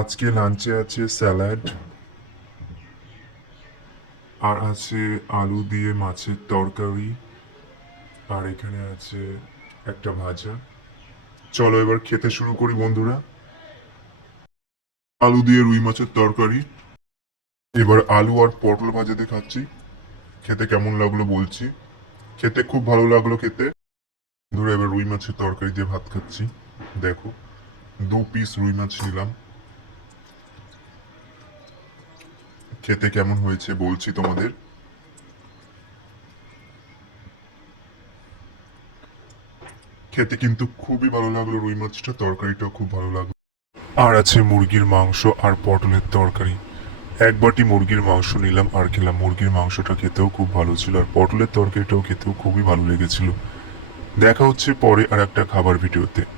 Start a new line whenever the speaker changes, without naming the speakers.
আজকে লাঞ্চে আছে স্যালাড আর আছে আলু দিয়ে মাছের তরকারি, আর এখানে আছে একটা ভাজা। চলো এবার খেতে শুরু করি বন্ধুরা। আলু দিয়ে রুই মাছের তরকারি, এবার আলু আর পটল ভাজাতে খাচ্ছি। খেতে কেমন লাগল বলছি। খেতে খুব ভালো লাগল খেতে। বন্ধুরা, এবার রুই মাছের তরকারি দিয়ে ভাত খাচ্ছি। দেখো, দু পিস রুই মাছ নিলাম। খেতে কেমন হয়েছে বলছি তোমাদের? খেতে কিন্তু খুবই ভালো লাগল, রুই মাছটা, তরকারিটাও খুব ভালো লাগল। আর আছে মুরগির মাংস আর পটলের তরকারি। এক বাটি মুরগির মাংস নিলাম আর খেলাম। মুরগির মাংসটা খেতেও খুব ভালো ছিল আর পটলের তরকারিটাও খেতেও খুবই ভালো লেগেছিল। দেখা হচ্ছে পরে আর একটা খাবার ভিডিওতে।